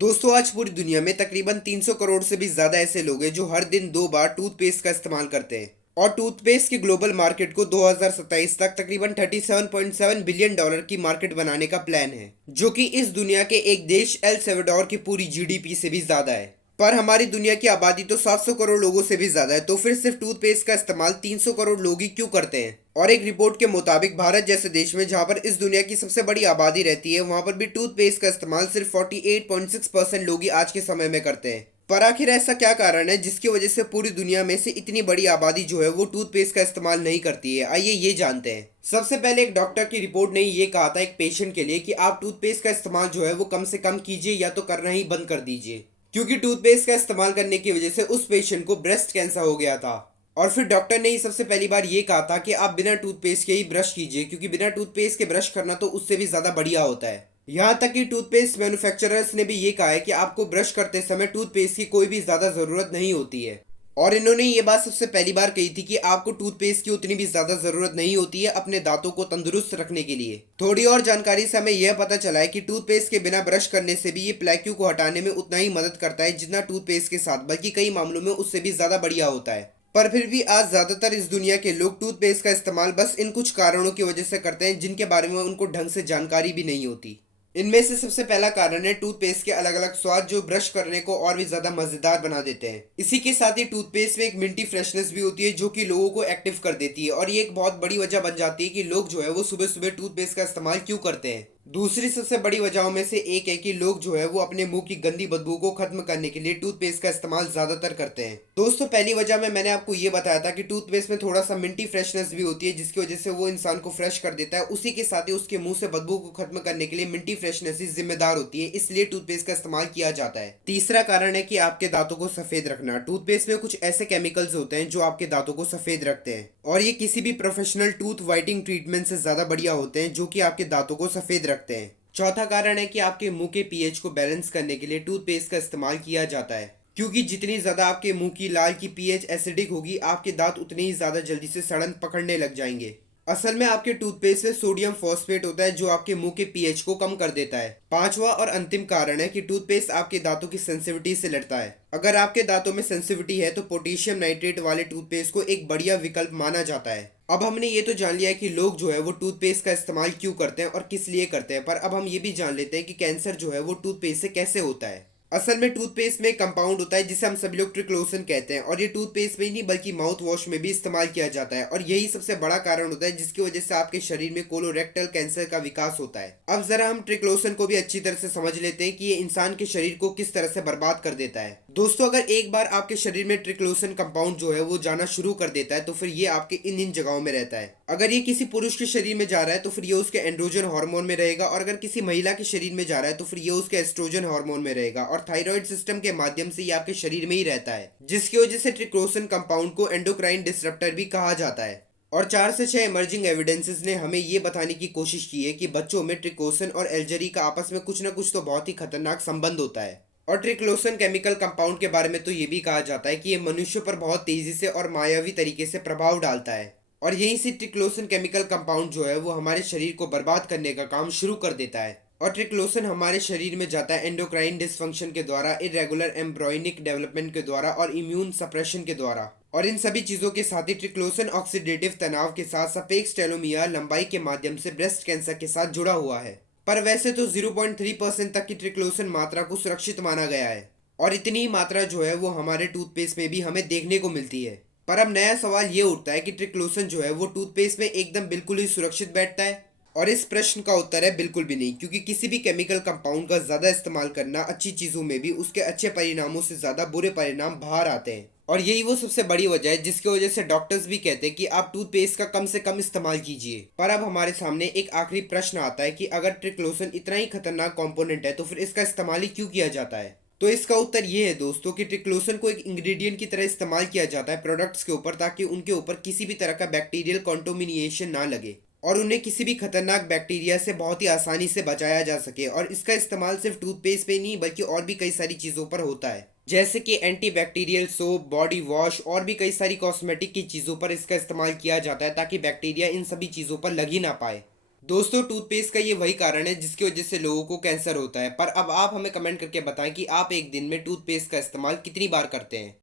दोस्तों आज पूरी दुनिया में तकरीबन 300 करोड़ से भी ज्यादा ऐसे लोग हैं जो हर दिन 2 बार टूथपेस्ट का इस्तेमाल करते हैं। और टूथपेस्ट की ग्लोबल मार्केट को 2027 तक तकरीबन 37.7 बिलियन डॉलर की मार्केट बनाने का प्लान है, जो कि इस दुनिया के एक देश एल सेल्वाडोर की पूरी जीडीपी से भी ज्यादा है। पर हमारी दुनिया की आबादी तो 700 करोड़ लोगों से भी ज्यादा है, तो फिर सिर्फ टूथपेस्ट का इस्तेमाल 300 करोड़ लोग ही क्यों करते हैं। और एक रिपोर्ट के मुताबिक भारत जैसे देश में जहां पर इस दुनिया की सबसे बड़ी आबादी रहती है, वहां पर भी टूथपेस्ट का इस्तेमाल सिर्फ 48.6% लोग ही आज के समय में करते हैं। पर आखिर ऐसा क्या कारण है जिसकी वजह से पूरी दुनिया में से इतनी बड़ी आबादी जो है वो टूथपेस्ट का इस्तेमाल नहीं करती है? आइए ये जानते हैं। सबसे पहले एक डॉक्टर की रिपोर्ट ने ये कहा था एक पेशेंट के लिए कि आप टूथपेस्ट का इस्तेमाल जो है वो कम से कम कीजिए या तो करना ही बंद कर दीजिए, क्योंकि टूथपेस्ट का इस्तेमाल करने की वजह से उस पेशेंट को ब्रेस्ट कैंसर हो गया था। और फिर डॉक्टर ने ही सबसे पहली बार ये कहा था कि आप बिना टूथपेस्ट के ही ब्रश कीजिए, क्योंकि बिना टूथपेस्ट के ब्रश करना तो उससे भी ज़्यादा बढ़िया होता है। यहाँ तक कि टूथपेस्ट मैन्युफैक्चरर्स ने भी ये कहा है कि आपको ब्रश करते समय टूथपेस्ट की कोई भी ज़्यादा ज़रूरत नहीं होती है। और इन्होंने ये बात सबसे पहली बार कही थी कि आपको टूथपेस्ट की उतनी भी ज्यादा जरूरत नहीं होती है अपने दांतों को तंदुरुस्त रखने के लिए। थोड़ी और जानकारी से हमें यह पता चला है कि टूथपेस्ट के बिना ब्रश करने से भी ये प्लेक्यू को हटाने में उतना ही मदद करता है जितना टूथपेस्ट के साथ, बल्कि कई मामलों में उससे भी ज्यादा बढ़िया होता है। पर फिर भी आज ज्यादातर इस दुनिया के लोग टूथपेस्ट का इस्तेमाल बस इन कुछ कारणों की वजह से करते हैं जिनके बारे में उनको ढंग से जानकारी भी नहीं होती। इनमें से सबसे पहला कारण है टूथपेस्ट के अलग अलग स्वाद, जो ब्रश करने को और भी ज्यादा मजेदार बना देते हैं। इसी के साथ ही टूथपेस्ट में एक मिंटी फ्रेशनेस भी होती है जो कि लोगों को एक्टिव कर देती है, और ये एक बहुत बड़ी वजह बन जाती है कि लोग जो है वो सुबह सुबह टूथपेस्ट का इस्तेमाल क्यों करते हैं। दूसरी सबसे बड़ी वजहों में से एक है कि लोग जो है वो अपने मुंह की गंदी बदबू को खत्म करने के लिए टूथपेस्ट का इस्तेमाल ज्यादातर करते हैं। दोस्तों पहली वजह में मैंने आपको ये बताया था कि टूथपेस्ट में थोड़ा सा मिंटी फ्रेशनेस भी होती है, जिसकी वजह से वो इंसान को फ्रेश कर देता है। उसी के साथ ही उसके मुंह से बदबू को खत्म करने के लिए मिंटी फ्रेशनेस ही जिम्मेदार होती है, इसलिए टूथपेस्ट का इस्तेमाल किया जाता है। तीसरा कारण है कि आपके दांतों को सफेद रखना। टूथपेस्ट में कुछ ऐसे केमिकल्स होते हैं जो आपके दांतों को सफेद रखते हैं, और ये किसी भी प्रोफेशनल टूथ वाइटिंग ट्रीटमेंट से ज्यादा बढ़िया होते हैं जो कि आपके दांतों को सफेद रखते हैं। चौथा कारण है कि आपके मुंह के पीएच को बैलेंस करने के लिए टूथपेस्ट का इस्तेमाल किया जाता है, क्योंकि जितनी ज्यादा आपके मुंह की लाल की पीएच एसिडिक होगी, आपके दांत उतने ही ज्यादा जल्दी से सड़न पकड़ने लग जाएंगे। असल में आपके टूथपेस्ट में सोडियम फॉस्फेट होता है जो आपके मुंह के पीएच को कम कर देता है। पांचवा और अंतिम कारण है कि टूथपेस्ट आपके दांतों की सेंसिटिविटी से लड़ता है। अगर आपके दांतों में सेंसिटिविटी है तो पोटेशियम नाइट्रेट वाले टूथपेस्ट को एक बढ़िया विकल्प माना जाता है। अब हमने ये तो जान लिया है कि लोग जो है वो टूथपेस्ट का इस्तेमाल क्यों करते हैं और किस लिए करते हैं, पर अब हम ये भी जान लेते हैं कि कैंसर जो है वो टूथपेस्ट से कैसे होता है। असल में टूथपेस्ट में एक कंपाउंड होता है जिसे हम सभी लोग ट्रिक्लोसन कहते हैं, और ये टूथपेस्ट में ही नहीं बल्कि माउथ वॉश में भी इस्तेमाल किया जाता है, और यही सबसे बड़ा कारण होता है जिसकी वजह से आपके शरीर में कोलोरेक्टल कैंसर का विकास होता है। अब जरा हम ट्रिक्लोसन को भी अच्छी तरह से समझ लेते हैं कि ये इंसान के शरीर को किस तरह से बर्बाद कर देता है। दोस्तों अगर एक बार आपके शरीर में ट्रिक्लोसन कंपाउंड जो है वो जाना शुरू कर देता है तो फिर ये आपके इन जगहों में रहता है। अगर ये किसी पुरुष के शरीर में जा रहा है तो फिर ये उसके एंड्रोजन हार्मोन में रहेगा, और अगर किसी महिला के शरीर में जा रहा है तो फिर ये उसके एस्ट्रोजन हार्मोन में रहेगा, और थायराइड सिस्टम के माध्यम से ये आपके शरीर में ही रहता है, जिसकी वजह से ट्रिक्लोसन कंपाउंड को एंडोक्राइन डिसरप्टर भी कहा जाता है। और 4 से 6 इमर्जिंग एविडेंसेस ने हमें ये बताने की कोशिश की है कि बच्चों में ट्रिक्लोसन और एल्जरी का आपस में कुछ ना कुछ तो बहुत ही खतरनाक संबंध होता है। और ट्रिक्लोसन केमिकल कंपाउंड के बारे में तो ये भी कहा जाता है कि ये मनुष्य पर बहुत तेजी से और मायावी तरीके से प्रभाव डालता है, और यहीं से ट्रिक्लोसन केमिकल कंपाउंड जो है वो हमारे शरीर को बर्बाद करने का काम शुरू कर देता है। और ट्रिक्लोसन हमारे शरीर में जाता है एंडोक्राइन डिसफंक्शन के द्वारा, इरेगुलर एम्ब्रॉयनिक डेवलपमेंट के द्वारा और इम्यून सप्रेशन के द्वारा। और इन सभी चीजों के साथ ही ट्रिक्लोसन ऑक्सीडेटिव तनाव के साथ सापेक्ष टेलोमियर लंबाई के माध्यम से ब्रेस्ट कैंसर के साथ जुड़ा हुआ है। पर वैसे तो 0.3% तक की ट्रिक्लोसन मात्रा को सुरक्षित माना गया है, और इतनी ही मात्रा जो है वो हमारे टूथपेस्ट में भी हमें देखने को मिलती है। पर अब नया सवाल ये उठता है कि ट्रिक्लोसन जो है वो टूथपेस्ट में एकदम बिल्कुल ही सुरक्षित बैठता है, और इस प्रश्न का उत्तर है बिल्कुल भी नहीं, क्योंकि किसी भी केमिकल कंपाउंड का ज्यादा इस्तेमाल करना अच्छी चीजों में भी उसके अच्छे परिणामों से ज्यादा बुरे परिणाम बाहर आते हैं। और यही वो सबसे बड़ी वजह है जिसकी वजह से डॉक्टर्स भी कहते हैं कि आप टूथपेस्ट का कम से कम इस्तेमाल कीजिए। पर अब हमारे सामने एक आखिरी प्रश्न आता है कि अगर ट्रिक्लोसन इतना ही खतरनाक कंपोनेंट है तो फिर इसका इस्तेमाल ही क्यों किया जाता है। तो इसका उत्तर ये है दोस्तों कि ट्रिक्लोसन को एक इंग्रेडिएंट की तरह इस्तेमाल किया जाता है प्रोडक्ट्स के ऊपर, ताकि उनके ऊपर किसी भी तरह का बैक्टीरियल कॉन्टोमिनिएशन ना लगे और उन्हें किसी भी खतरनाक बैक्टीरिया से बहुत ही आसानी से बचाया जा सके। और इसका इस्तेमाल सिर्फ टूथपेस्ट पे नहीं बल्कि और भी कई सारी चीज़ों पर होता है, जैसे कि anti bacterial soap, body wash और भी कई सारी कॉस्मेटिक की चीज़ों पर इसका इस्तेमाल किया जाता है, ताकि बैक्टीरिया इन सभी चीज़ों पर लग ही ना पाए। दोस्तों, टूथपेस्ट का ये वही कारण है जिसकी वजह से लोगों को कैंसर होता है। पर अब आप हमें कमेंट करके बताएं कि आप एक दिन में टूथपेस्ट का इस्तेमाल कितनी बार करते हैं।